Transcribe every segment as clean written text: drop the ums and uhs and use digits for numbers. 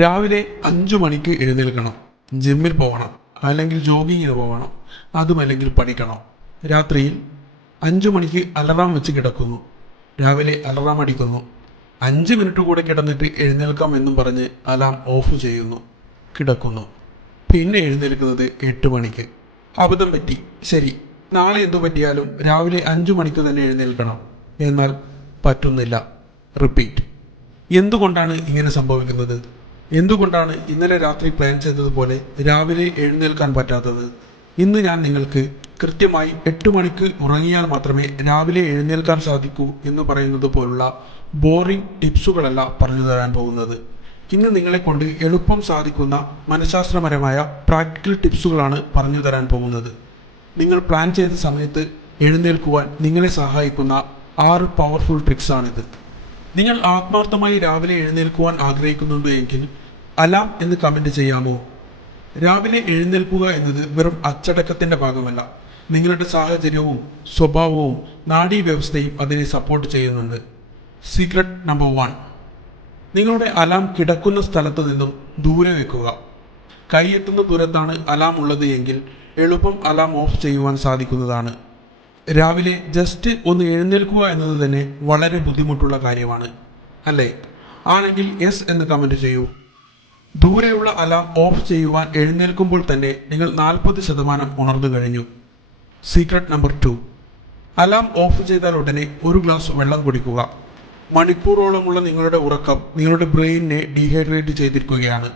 രാവിലെ 5 മണിക്ക് എഴുന്നേൽക്കണം, ജിമ്മിൽ പോകണം, അല്ലെങ്കിൽ ജോഗിങ്ങിന് പോകണം, അതുമല്ലെങ്കിൽ പഠിക്കണം. രാത്രിയിൽ 5 മണിക്ക് അലറാം വെച്ച് കിടക്കുന്നു. രാവിലെ അലറാം അടിക്കുന്നു. 5 മിനിറ്റ് കൂടെ കിടന്നിട്ട് എഴുന്നേൽക്കാം എന്നും പറഞ്ഞ് അലാം ഓഫ് ചെയ്യുന്നു. കിടക്കുന്നു. പിന്നെ എഴുന്നേൽക്കുന്നത് 8 മണിക്ക്. അബദ്ധം പറ്റി, ശരി, നാളെ എന്തു പറ്റിയാലും രാവിലെ 5 മണിക്ക് തന്നെ എഴുന്നേൽക്കണം. എന്നാൽ പറ്റുന്നില്ല. റിപ്പീറ്റ്. എന്തുകൊണ്ടാണ് ഇങ്ങനെ സംഭവിക്കുന്നത്? എന്തുകൊണ്ടാണ് ഇന്നലെ രാത്രി പ്ലാൻ ചെയ്തതുപോലെ രാവിലെ എഴുന്നേൽക്കാൻ പറ്റാത്തത്? ഇന്ന് ഞാൻ നിങ്ങൾക്ക് കൃത്യമായി 8 മണിക്ക് ഉറങ്ങിയാൽ മാത്രമേ രാവിലെ എഴുന്നേൽക്കാൻ സാധിക്കൂ എന്ന് പറയുന്നത് പോലുള്ള ബോറിംഗ് ടിപ്സുകളല്ല പറഞ്ഞു തരാൻ പോകുന്നത്. ഇന്ന് നിങ്ങളെ കൊണ്ട് എളുപ്പം സാധിക്കുന്ന മനഃശാസ്ത്രപരമായ പ്രാക്ടിക്കൽ ടിപ്സുകളാണ് പറഞ്ഞു തരാൻ പോകുന്നത്. നിങ്ങൾ പ്ലാൻ ചെയ്ത സമയത്ത് എഴുന്നേൽക്കുവാൻ നിങ്ങളെ സഹായിക്കുന്ന 6 പവർഫുൾ ട്രിക്സാണിത്. നിങ്ങൾ ആത്മാർത്ഥമായി രാവിലെ എഴുന്നേൽക്കുവാൻ ആഗ്രഹിക്കുന്നുണ്ട് എങ്കിൽ അലാം എന്ന് കമൻറ്റ് ചെയ്യാമോ? രാവിലെ എഴുന്നേൽക്കുക എന്നത് വെറും അച്ചടക്കത്തിൻ്റെ ഭാഗമല്ല. നിങ്ങളുടെ സാഹചര്യവും സ്വഭാവവും നാഡീവ്യവസ്ഥയും അതിനെ സപ്പോർട്ട് ചെയ്യുന്നുണ്ട്. Secret number 1. നിങ്ങളുടെ അലാം കിടക്കുന്ന സ്ഥലത്ത് നിന്നും ദൂരെ വെക്കുക. കൈയെത്തുന്ന ദൂരത്താണ് അലാം ഉള്ളത് എങ്കിൽ എളുപ്പം അലാം ഓഫ് ചെയ്യുവാൻ സാധിക്കുന്നതാണ്. രാവിലെ ജസ്റ്റ് ഒന്ന് എഴുന്നേൽക്കുക എന്നത് തന്നെ വളരെ ബുദ്ധിമുട്ടുള്ള കാര്യമാണ്, അല്ലേ? ആണെങ്കിൽ യെസ് എന്ന് കമൻറ്റ് ചെയ്യൂ. ദൂരെയുള്ള അലാം ഓഫ് ചെയ്യുവാൻ എഴുന്നേൽക്കുമ്പോൾ തന്നെ നിങ്ങൾ 40% ഉണർന്നു കഴിഞ്ഞു. Secret number 2. അലാം ഓഫ് ചെയ്താൽ ഉടനെ ഒരു ഗ്ലാസ് വെള്ളം കുടിക്കുക. മണിക്കൂറോളമുള്ള നിങ്ങളുടെ ഉറക്കം നിങ്ങളുടെ ബ്രെയിനിനെ ഡീഹൈഡ്രേറ്റ് ചെയ്തിരിക്കുകയാണ്.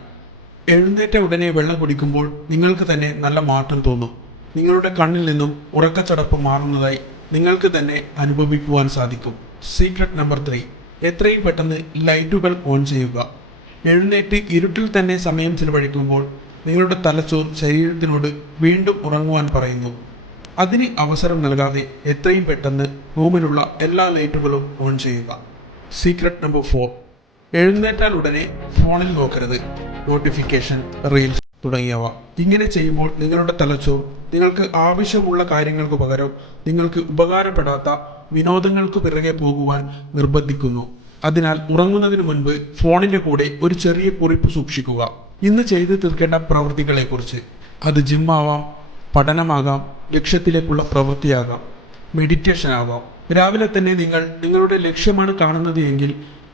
എഴുന്നേറ്റ ഉടനെ വെള്ളം കുടിക്കുമ്പോൾ നിങ്ങൾക്ക് തന്നെ നല്ല മാറ്റം തോന്നും. നിങ്ങളുടെ കണ്ണിൽ നിന്നും ഉറക്കച്ചടപ്പ് മാറുന്നതായി നിങ്ങൾക്ക് തന്നെ അനുഭവിക്കുവാൻ സാധിക്കും. Secret number 3. എത്രയും പെട്ടെന്ന് ലൈറ്റുകൾ ഓൺ ചെയ്യുക. എഴുന്നേറ്റ് ഇരുട്ടിൽ തന്നെ സമയം ചിലവഴിക്കുമ്പോൾ നിങ്ങളുടെ തലച്ചോർ ശരീരത്തിനോട് വീണ്ടും ഉറങ്ങുവാൻ പറയുന്നു. അതിന് അവസരം നൽകാതെ എത്രയും പെട്ടെന്ന് റൂമിലുള്ള എല്ലാ ലൈറ്റുകളും ഓൺ ചെയ്യുക. Secret number 4. എഴുന്നേറ്റാൽ ഉടനെ ഫോണിൽ നോക്കരുത്. നോട്ടിഫിക്കേഷൻ, റീൽസ് തുടങ്ങിയവ. ഇങ്ങനെ ചെയ്യുമ്പോൾ നിങ്ങളുടെ തലച്ചോർ നിങ്ങൾക്ക് ആവശ്യമുള്ള കാര്യങ്ങൾക്ക് പകരം നിങ്ങൾക്ക് ഉപകാരപ്പെടാത്ത വിനോദങ്ങൾക്ക് പിറകെ പോകുവാൻ നിർബന്ധിക്കുന്നു. അതിനാൽ ഉറങ്ങുന്നതിന് മുൻപ് ഫോണിൻ്റെ കൂടെ ഒരു ചെറിയ കുറിപ്പ് സൂക്ഷിക്കുക. ഇന്ന് ചെയ്തു തീർക്കേണ്ട പ്രവൃത്തികളെക്കുറിച്ച്. അത് ജിമ്മാവാം, പഠനമാകാം, ലക്ഷ്യത്തിലേക്കുള്ള പ്രവൃത്തിയാകാം, മെഡിറ്റേഷൻ ആവാം. രാവിലെ തന്നെ നിങ്ങൾ നിങ്ങളുടെ ലക്ഷ്യമാണ് കാണുന്നത് എങ്കിൽ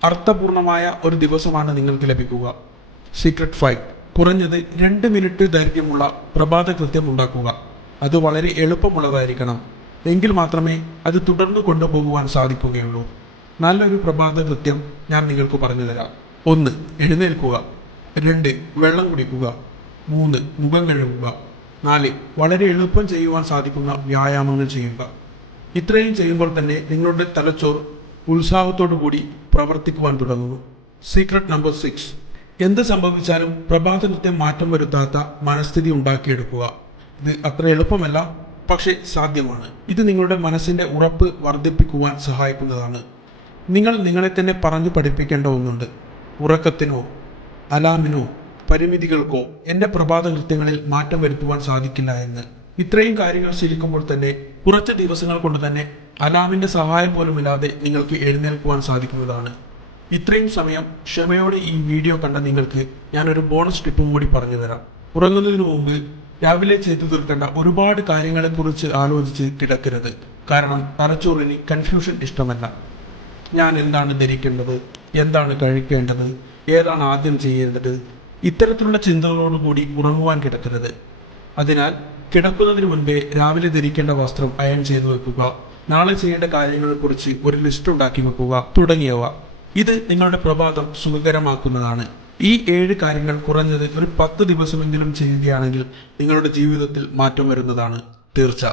അർത്ഥപൂർണമായ ഒരു ദിവസമാണ് നിങ്ങൾക്ക് ലഭിക്കുക. സീക്രട്ട് 5. കുറഞ്ഞത് 2 മിനിറ്റ് ദൈർഘ്യമുള്ള പ്രഭാത കൃത്യം ഉണ്ടാക്കുക. അത് വളരെ എളുപ്പമുള്ളതായിരിക്കണം, എങ്കിൽ മാത്രമേ അത് തുടർന്ന് കൊണ്ടുപോകുവാൻ സാധിക്കുകയുള്ളൂ. നല്ലൊരു പ്രഭാത കൃത്യം ഞാൻ നിങ്ങൾക്ക് പറഞ്ഞു തരാം. 1. എഴുന്നേൽക്കുക. 2. വെള്ളം കുടിക്കുക. 3. മുഖം കഴുകുക. 4. വളരെ എളുപ്പം ചെയ്യുവാൻ സാധിക്കുന്ന വ്യായാമങ്ങൾ ചെയ്യുക. ഇത്രയും ചെയ്യുമ്പോൾ തന്നെ നിങ്ങളുടെ തലച്ചോർ ഉത്സാഹത്തോടു കൂടി പ്രവർത്തിക്കുവാൻ തുടങ്ങുന്നു. Secret number 6. എന്ത് സംഭവിച്ചാലും പ്രഭാത കൃത്യം മാറ്റം വരുത്താത്ത മനസ്ഥിതി ഉണ്ടാക്കിയെടുക്കുക. ഇത് അത്ര എളുപ്പമല്ല, പക്ഷേ സാധ്യമാണ്. ഇത് നിങ്ങളുടെ മനസ്സിൻ്റെ ഉറപ്പ് വർദ്ധിപ്പിക്കുവാൻ സഹായിക്കുന്നതാണ്. നിങ്ങൾ നിങ്ങളെ തന്നെ പറഞ്ഞു പഠിപ്പിക്കേണ്ട ഒന്നുണ്ട്. ഉറക്കത്തിനോ അലാമിനോ പരിമിതികൾക്കോ എൻ്റെ പ്രഭാത കൃത്യങ്ങളിൽ മാറ്റം വരുത്തുവാൻ സാധിക്കില്ല എന്ന്. ഇത്രയും കാര്യങ്ങൾ ശീലിക്കുമ്പോൾ തന്നെ കുറച്ച് ദിവസങ്ങൾ കൊണ്ട് തന്നെ അലാമിൻ്റെ സഹായം പോലുമില്ലാതെ നിങ്ങൾക്ക് എഴുന്നേൽക്കുവാൻ സാധിക്കുന്നതാണ്. ഇത്രയും സമയം ക്ഷമയോടെ ഈ വീഡിയോ കണ്ട നിങ്ങൾക്ക് ഞാനൊരു ബോണസ് ടിപ്പും കൂടി പറഞ്ഞു തരാം. ഉറങ്ങുന്നതിന് മുമ്പ് രാവിലെ ചെയ്തു തീർക്കേണ്ട ഒരുപാട് കാര്യങ്ങളെക്കുറിച്ച് ആലോചിച്ച് കിടക്കരുത്. കാരണം തലച്ചോറിന് കൺഫ്യൂഷൻ ഇഷ്ടമല്ല. ഞാൻ എന്താണ് ധരിക്കേണ്ടത്, എന്താണ് കഴിക്കേണ്ടത്, ഏതാണ് ആദ്യം ചെയ്യേണ്ടത്, ഇത്തരത്തിലുള്ള ചിന്തകളോടുകൂടി ഉറങ്ങുവാൻ കിടക്കരുത്. അതിനാൽ കിടക്കുന്നതിന് മുൻപേ രാവിലെ ധരിക്കേണ്ട വസ്ത്രം അയൺ ചെയ്തു വെക്കുക, നാളെ ചെയ്യേണ്ട കാര്യങ്ങളെക്കുറിച്ച് ഒരു ലിസ്റ്റ് ഉണ്ടാക്കി വെക്കുക തുടങ്ങിയവ. ഇത് നിങ്ങളുടെ പ്രഭാതം സുഖകരമാക്കുന്നതാണ്. ഈ 7 കാര്യങ്ങൾ കുറഞ്ഞത് ഒരു 10 ദിവസമെങ്കിലും ചെയ്യുകയാണെങ്കിൽ നിങ്ങളുടെ ജീവിതത്തിൽ മാറ്റം വരുന്നതാണ് തീർച്ച.